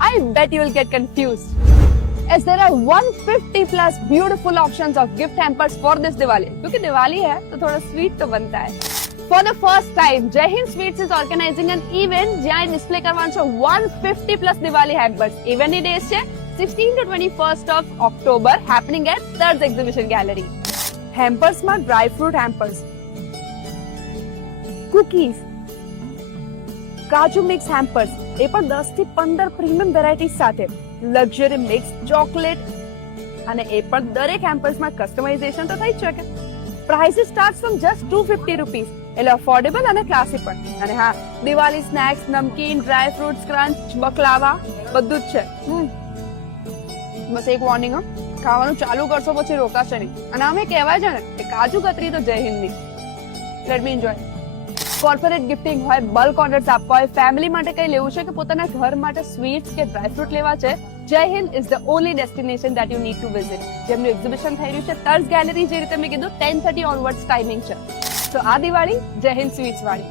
I bet you will get confused, as there are 150 plus beautiful options of gift hampers for this Diwali. क्योंकि दिवाली है तो थोड़ा sweet तो बनता है. For the first time, Jai Hind Sweets is organizing an event જ્યાં display કરવાનું છે 150 plus Diwali hampers. Eventની ડેટ્સ છે 16 to 21st of October, happening at Tarz Exhibition Gallery. હેમ્પર્સમાં ડ્રાય ફ્રૂટ હેમ્પર્સ, કુકીઝ, કાજુ મિક્સ હેમ્પર્સ, એ પણ 10 થી 15 premium varieties સાથે, લક્ઝરી મિક્સ, ચોકલેટ, અને એ પણ દરેક હેમ્પર્સમાં કસ્ટમાઇઝેશન તો થઈ જ શકે. Prices start from just 250 rupees, એટલે અફોર્ડેબલ અને ક્લાસી પણ. અને હા, દિવાળી સ્નેક્સ, નમકીન, ડ્રાય ફ્રૂટ્સ, ક્રંચ, બકલાવા બધું જ છે. બસ એક વોર્નિંગ, ખાવાનું ચાલુ કરશો પછી રોકાશે નહીં. અને અમે કહેવાય છે ને કે કાજુ કતરી તો જય હિન્દની. Let me enjoy. Corporate gifting હોય, બલ્ક ઓર્ડર્સ આપવા હોય, ફેમિલી માટે કંઈ લેવું છે કે પોતાના ઘર માટે સ્વીટ્સ કે ડ્રાય ફ્રૂટ લેવા છે, જય Hind is the only destination that you need to visit. જેમનું એક્ઝિબિશન થઈ રહ્યું છે તર્જ ગેલેરી, જે રીતે મેં કીધું 10:30 ઓનવર્ડ્સ ટાઈમિંગ છે. તો આ દિવાળી જય હિન્દ સ્વીટ્સ વાળી.